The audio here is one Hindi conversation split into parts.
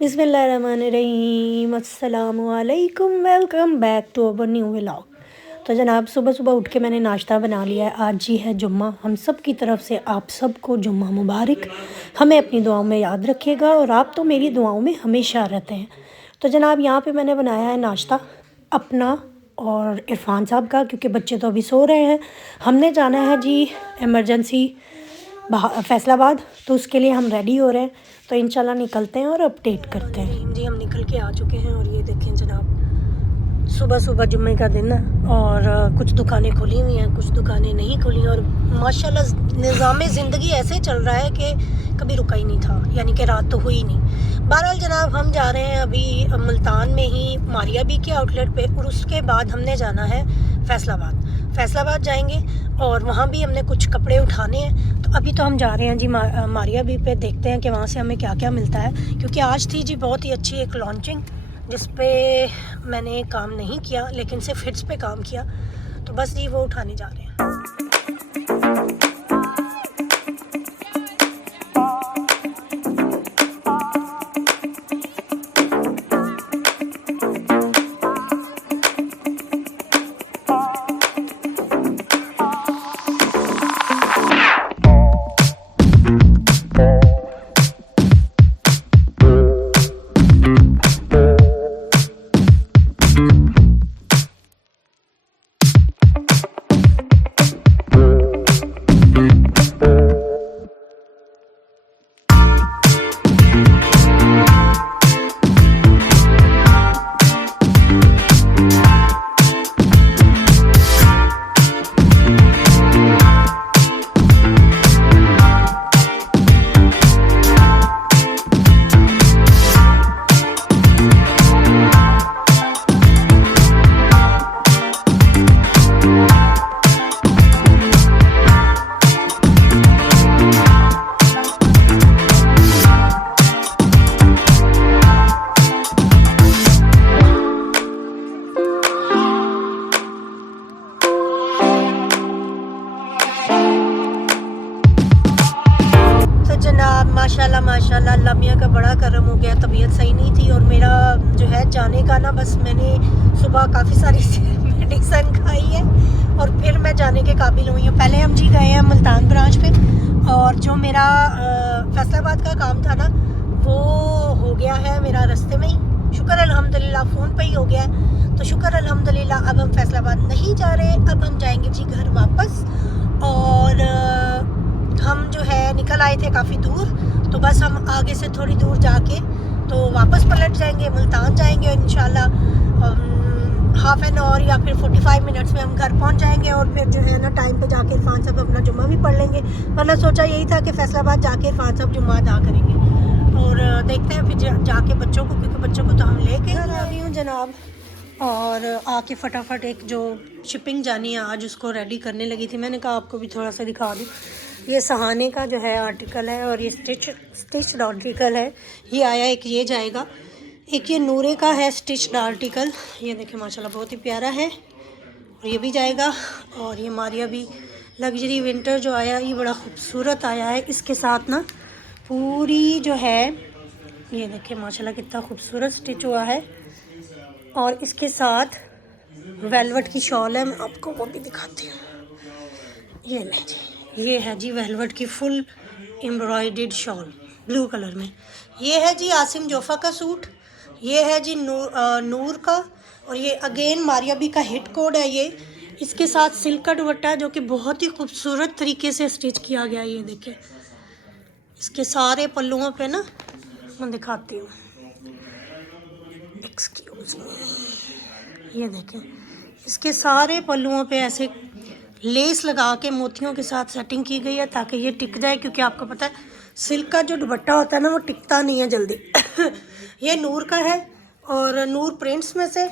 बिस्मिल्लाहिर्रहमानिर्रहीम, अस्सलामु अलैकुम, welcome back to our new vlog. तो जनाब, सुबह सुबह उठ के मैंने नाश्ता बना लिया है। आज जी है जुम्मा। हम सब की तरफ से आप सबको जुम्मा मुबारक। हमें अपनी दुआओं में याद रखिएगा और आप तो मेरी दुआओं में हमेशा रहते हैं। तो जनाब, यहाँ पे मैंने बनाया है नाश्ता अपना और इरफान साहब का, क्योंकि बच्चे तो अभी सो रहे हैं। हमने जाना है जी एमरजेंसी फैसलाबाद, तो उसके लिए हम रेडी हो रहे हैं। तो इंशाल्लाह निकलते हैं और अपडेट करते हैं। जी, हम निकल के आ चुके हैं और ये देखें जनाब, सुबह सुबह जुम्मे का दिन है और कुछ दुकानें खुली हुई हैं, कुछ दुकानें नहीं खुली। और माशाल्लाह निज़ाम ज़िंदगी ऐसे चल रहा है कि कभी रुका ही नहीं था, यानी कि रात तो हुई नहीं। बहरहाल जनाब, हम जा रहे हैं अभी मुल्तान में ही मारिया बी के आउटलेट पे, और उसके बाद हमने जाना है फैसलाबाद जाएंगे और वहाँ भी हमने कुछ कपड़े उठाने हैं। तो अभी तो हम जा रहे हैं जी मारिया बी पे, देखते हैं कि वहाँ से हमें क्या क्या मिलता है। क्योंकि आज थी जी बहुत ही अच्छी एक लॉन्चिंग, जिस पे मैंने काम नहीं किया लेकिन सिर्फ हिट्स पे काम किया। तो बस जी वो उठाने जा रहे हैं। माशाल्लाह अल्लाह मियाँ का बड़ा करम हो गया। तबीयत सही नहीं थी और मेरा जो है जाने का ना, बस मैंने सुबह काफ़ी सारी मेडिसन खाई है और फिर मैं जाने के काबिल हुई हूँ। पहले हम जी गए हैं मुल्तान ब्रांच पे, और जो मेरा फैसलाबाद का काम था ना, वो हो गया है मेरा रास्ते में ही, शुक्र अल्हम्दुलिल्लाह फ़ोन पे ही हो गया है। तो शुक्र अल्हम्दुलिल्लाह अब हम फैसलाबाद नहीं जा रहे, अब हम जाएंगे जी घर वापस। और हम जो है निकल आए थे काफ़ी दूर, तो बस हम आगे से थोड़ी दूर जाके तो वापस पलट जाएंगे, मुल्तान जाएंगे इंशाल्लाह। हाफ एन आवर या फिर 45 मिनट्स में हम घर पहुंच जाएंगे और फिर जो है ना टाइम पे जाके इरफान साहब अपना जुम्मा भी पढ़ लेंगे। वरना सोचा यही था कि फैसलाबाद जाके इरफान साहब जुम्मा अदा करेंगे। और देखते हैं फिर जाके बच्चों को, क्योंकि बच्चों को तो हम लेके घर आ गई हूँ जनाब। और आके फटाफट एक जो शिपिंग जानी है आज, उसको रेडी करने लगी थी। मैंने कहा आपको भी थोड़ा सा दिखा दूँ। ये सहाने का जो है आर्टिकल है और ये स्टिच्ड आर्टिकल है। ये आया एक, ये जाएगा एक, ये नूरे का है स्टिच्ड आर्टिकल। ये देखें माशाल्लाह बहुत ही प्यारा है, और ये भी जाएगा। और ये मारिया भी लग्जरी विंटर जो आया, ये बड़ा खूबसूरत आया है। इसके साथ ना पूरी जो है, ये देखें माशाल्लाह कितना खूबसूरत स्टिच हुआ है। और इसके साथ वेलवेट की शॉल है, मैं आपको वो भी दिखाती हूँ। ये ले जी, ये है जी वेलवेट की full embroidered shawl blue colour में। ये है जी आसिम जोफ़ा का सूट। ये है जी नूर का, और ये अगेन मारिया बी का हिट कोड है। ये इसके साथ सिल्क का दुपट्टा है जो कि बहुत ही खूबसूरत तरीके से स्टिच किया गया है। ये देखें, इसके सारे पल्लुओं पे ना मैं दिखाती हूँ, एक्सक्यूज मी। ये देखें, इसके सारे पल्लुओं पे ऐसे लेस लगा के मोतियों के साथ सेटिंग की गई है ताकि ये टिक जाए, क्योंकि आपको पता है सिल्क का जो दुपट्टा होता है ना, वो टिकता नहीं है जल्दी। ये नूर का है और नूर प्रिंट्स में से।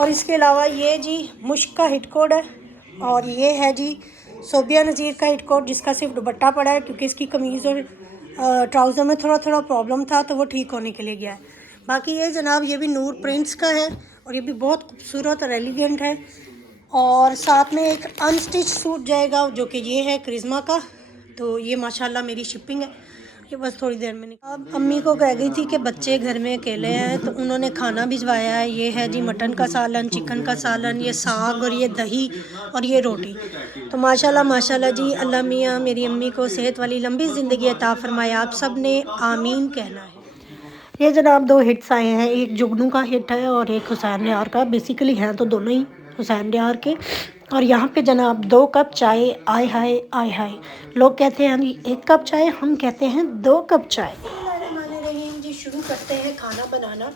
और इसके अलावा ये जी मुश्क का हिट कोड है, और ये है जी सोबिया नज़ीर का हिट कोड, जिसका सिर्फ दुपट्टा पड़ा है क्योंकि इसकी कमीज़ और ट्राउज़र में थोड़ा थोड़ा प्रॉब्लम था, तो वो ठीक होने के लिए गया है। बाकी ये जनाब, ये भी नूर प्रिंट्स का है और ये भी बहुत खूबसूरत और एलिगेंट है। और साथ में एक अनस्टिच सूट जाएगा जो कि ये है करिश्मा का। तो ये माशाल्लाह मेरी शिपिंग है, ये बस थोड़ी देर में नहीं। अब अम्मी को कह गई थी कि बच्चे घर में अकेले हैं तो उन्होंने खाना भिजवाया है। ये है जी मटन का सालन, चिकन का सालन, ये साग और ये दही और ये रोटी। तो माशाल्लाह माशाल्लाह जी, अल्लाह मियाँ मेरी अम्मी को सेहत वाली लंबी ज़िंदगी अता फरमाए। आप सब ने आमीन कहना है। ये जनाब 2 हिट्स आए हैं, एक जुगनू का हिट है और एक हुसैन यार का। बेसिकली हैं तो दोनों ही हुसैन यार के। और यहाँ पे जनाब 2 कप चाय। आय हाय आय हाय, लोग कहते हैं जी 1 कप चाय, हम कहते हैं 2 कप चाय। जी शुरू करते हैं खाना बनाना।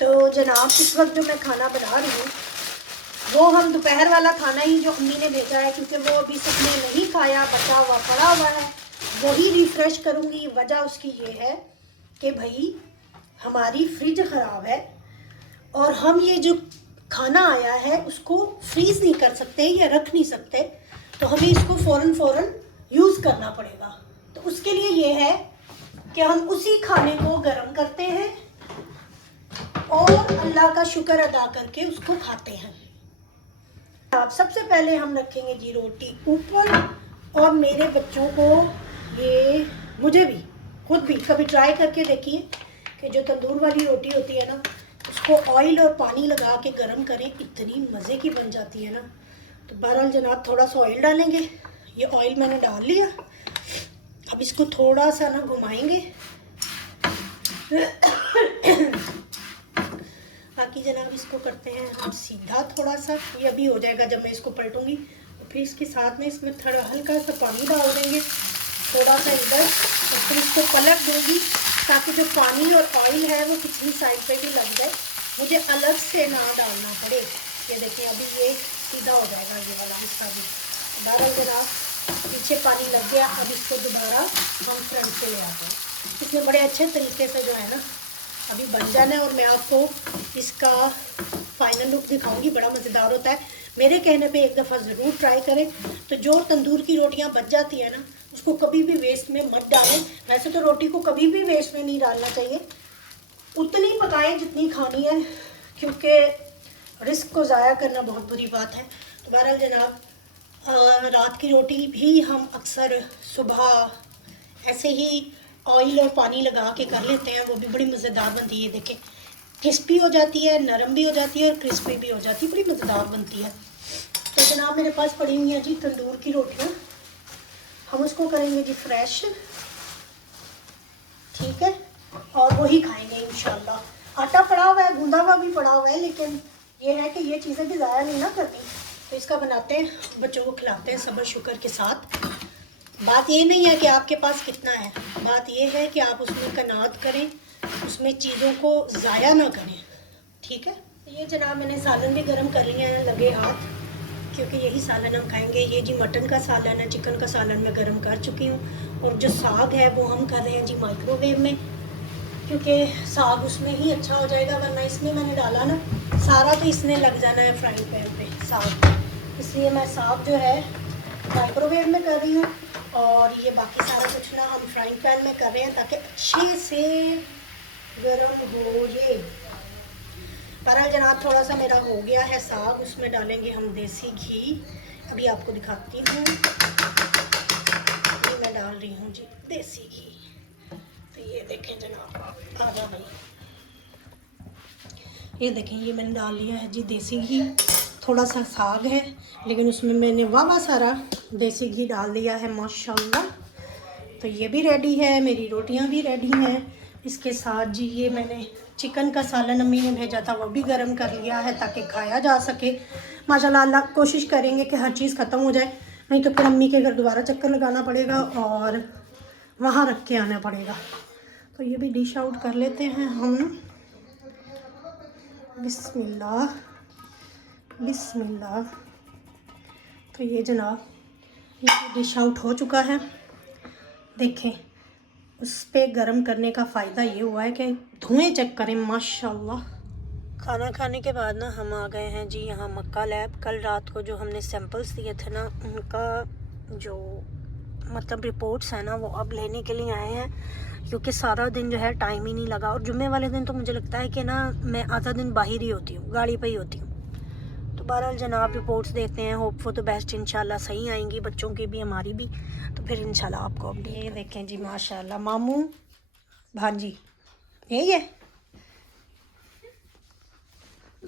तो जनाब इस वक्त जो मैं खाना बना रही हूँ वो हम दोपहर वाला खाना ही जो अम्मी ने भेजा है, क्योंकि वो अभी सबने नहीं खाया, बचा हुआ पड़ा हुआ है, वही रिफ़्रेश करूँगी। वजह उसकी ये है कि भाई हमारी फ्रिज ख़राब है और हम ये जो खाना आया है उसको फ्रीज़ नहीं कर सकते या रख नहीं सकते, तो हमें इसको फ़ौरन यूज़ करना पड़ेगा। तो उसके लिए ये है कि हम उसी खाने को गर्म करते हैं और अल्लाह का शुक्र अदा करके उसको खाते हैं। आप सबसे पहले हम रखेंगे जी रोटी ऊपर, और मेरे बच्चों को, ये मुझे भी खुद भी कभी ट्राई करके देखिए कि जो तंदूर वाली रोटी होती है ना, उसको ऑयल और पानी लगा के गरम करें, इतनी मज़े की बन जाती है ना। तो बहरहाल जनाब थोड़ा सा ऑयल डालेंगे। ये ऑयल मैंने डाल लिया। अब इसको थोड़ा सा ना घुमाएंगे। बाकी जनाब इसको करते हैं हम सीधा थोड़ा सा। ये अभी हो जाएगा जब मैं इसको पलटूंगी। और फिर इसके साथ में इसमें थोड़ा हल्का सा पानी डाल देंगे, थोड़ा सा इधर, और फिर इसको पलट दूँगी ताकि जो पानी और ऑयल है वो पिछली साइड पे भी लग जाए, मुझे अलग से ना डालना पड़े। ये देखिए अभी ये सीधा हो जाएगा ये वाला हिस्सा भी। बहरहाल जनाब पीछे पानी लग गया। अब इसको दोबारा हम फ्रंट पे ले आते हैं। इसमें बड़े अच्छे तरीके से जो है ना अभी बन जाना है, और मैं आपको इसका फाइनल लुक दिखाऊंगी। बड़ा मज़ेदार होता है। मेरे कहने पे एक दफ़ा ज़रूर ट्राई करें। तो जो तंदूर की रोटियां बच जाती है ना, उसको कभी भी वेस्ट में मत डालें। वैसे तो रोटी को कभी भी वेस्ट में नहीं डालना चाहिए, उतनी पकाएं जितनी खानी है, क्योंकि रिस्क को ज़ाया करना बहुत बुरी बात है। तो बहरहाल जनाब रात की रोटी भी हम अक्सर सुबह ऐसे ही ऑयल और पानी लगा के कर लेते हैं, वो भी बड़ी मज़ेदार बनती है। देखें क्रिस्पी हो जाती है, नरम भी हो जाती है और क्रिस्पी भी हो जाती है, बड़ी मज़ेदार बनती है। तो जनाब मेरे पास पड़ी हुई है जी तंदूर की रोटियाँ। हम उसको करेंगे जी फ्रेश, ठीक है, और वही खाएंगे इंशाल्लाह। आटा पड़ा हुआ है, गूंदा हुआ भी पड़ा हुआ है, लेकिन ये है कि ये चीज़ें भी ज़ाया नहीं ना करती। तो इसका बनाते हैं, बच्चों को खिलाते हैं सब्र शुक्र के साथ। बात ये नहीं है कि आपके पास कितना है, बात ये है कि आप उसमें कनात करें, उसमें चीज़ों को ज़ाया ना करें, ठीक है। ये जनाब मैंने सालन भी गर्म कर लिया है लगे हाथ, क्योंकि यही सालन हम खाएंगे। ये जी मटन का सालन है, चिकन का सालन मैं गर्म कर चुकी हूँ। और जो साग है वो हम कर रहे हैं जी माइक्रोवेव में, क्योंकि साग उसमें ही अच्छा हो जाएगा, वरना इसमें मैंने डाला ना सारा तो इसने लग जाना है फ्राइंग पैन पे साग, इसलिए मैं साग जो है माइक्रोवेव में कर रही हूँ। और ये बाकी सारा कुछ ना हम फ्राइंग पैन में कर रहे हैं ताकि अच्छे से गर्म हो ये। बहरहाल जनाब थोड़ा सा मेरा हो गया है साग, उसमें डालेंगे हम देसी घी। अभी आपको दिखाती हूँ, ये मैं डाल रही हूँ जी देसी घी। तो ये देखें जनाब, आ जा भाई, ये देखें ये मैंने डाल लिया है जी देसी घी। थोड़ा सा साग है लेकिन उसमें मैंने वाह सारा देसी घी डाल दिया है माशाल्लाह। तो ये भी रेडी है, मेरी रोटियां भी रेडी हैं। इसके साथ जी ये मैंने चिकन का सालन अम्मी ने भेजा था, वो भी गर्म कर लिया है ताकि खाया जा सके। माशाल्लाह अल्लाह कोशिश करेंगे कि हर चीज़ ख़त्म हो जाए, नहीं तो फिर अम्मी के घर दोबारा चक्कर लगाना पड़ेगा और वहाँ रख के आना पड़ेगा। तो ये भी डिश आउट कर लेते हैं हम। बिस्मिल्लाह बिस्मिल्लाह। तो ये जनाब ये डिश आउट हो चुका है। देखें उस पे गरम करने का फ़ायदा ये हुआ है कि धुएँ चेक करें माशाल्लाह। खाना खाने के बाद ना हम आ गए हैं जी यहाँ मक्का लैब। कल रात को जो हमने सैंपल्स दिए थे ना, उनका जो मतलब रिपोर्ट्स है ना वो अब लेने के लिए आए हैं, क्योंकि सारा दिन जो है टाइम ही नहीं लगा। और जुम्मे वाले दिन तो मुझे लगता है कि ना मैं आधा दिन बाहर ही होती हूँ, गाड़ी पे ही होती हूँ। तो तो बहरहाल जनाब रिपोर्ट्स देखते हैं, होप फॉर द बेस्ट, इंशाल्लाह सही आएंगी, बच्चों की भी हमारी भी, तो फिर इंशाल्लाह आपको अपडेट। ये देखें जी माशाल्लाह मामू भांजी यही है।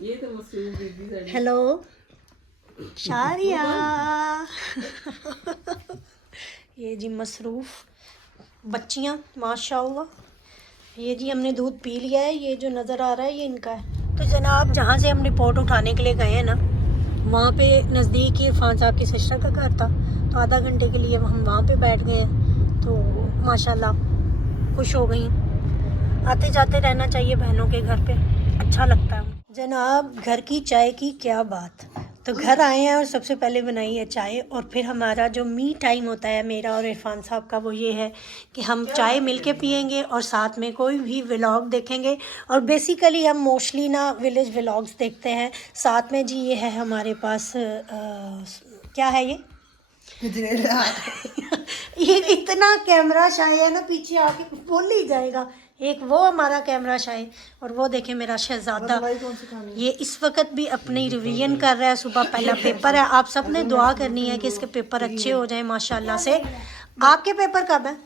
ये तो मसरूफ दीदी साड़ी। हेलो शारिया ये जी मसरूफ़ बच्चियाँ माशाल्लाह। ये जी हमने दूध पी लिया है, ये जो नज़र आ रहा है ये इनका है। तो जनाब जहाँ से हम रिपोर्ट उठाने के लिए गए हैं ना, वहाँ पे नज़दीक ही इरफान साहब की सिस्टर का घर था, तो आधा घंटे के लिए हम वहाँ पे बैठ गए हैं। तो माशाल्लाह खुश हो गई। आते जाते रहना चाहिए बहनों के घर पे, अच्छा लगता है। जनाब घर की चाय की क्या बात। तो घर आए हैं और सबसे पहले बनाई है चाय, और फिर हमारा जो मी टाइम होता है मेरा और इरफान साहब का, वो ये है कि हम चाय मिलके पियेंगे और साथ में कोई भी व्लॉग देखेंगे। और बेसिकली हम मोस्टली ना विलेज व्लॉग्स देखते हैं। साथ में जी ये है हमारे पास क्या है ये ये इतना कैमरा शाय है ना, पीछे आके बोल ही जाएगा। एक वो हमारा कैमरा शाय, और वो देखे मेरा शहजादा, ये इस वक्त भी अपनी रिवीजन कर रहा है। सुबह पहला पेपर है, आप सब ने दुआ करनी है कि इसके पेपर अच्छे हो जाएं माशाल्लाह से। आपके पेपर कब है?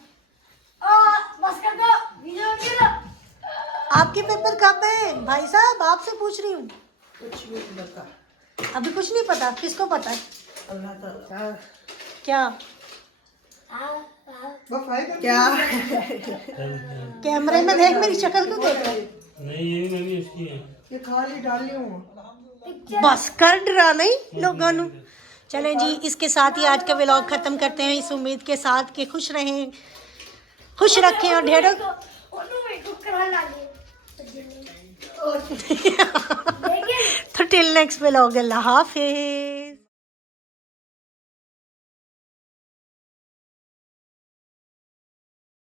आपके पेपर कब है भाई साहब? आपसे पूछ रही हूँ। अभी कुछ नहीं पता? किसको पता है? क्या क्या कैमरे में देख, मेरी शक्ल क्यों देख रहा है? नहीं ये भी मैंने इसकी है। ये खाली डाली हूँ। बस कर डरा नहीं लोगों ਨੂੰ। चलें जी, इसके साथ ही आज का व्लॉग ख़त्म करते हैं, इस उम्मीद के साथ कि खुश रहें, खुश रखें और ढेरों तो टिल नेक्स्ट व्लॉग, अल्लाह हाफिज़।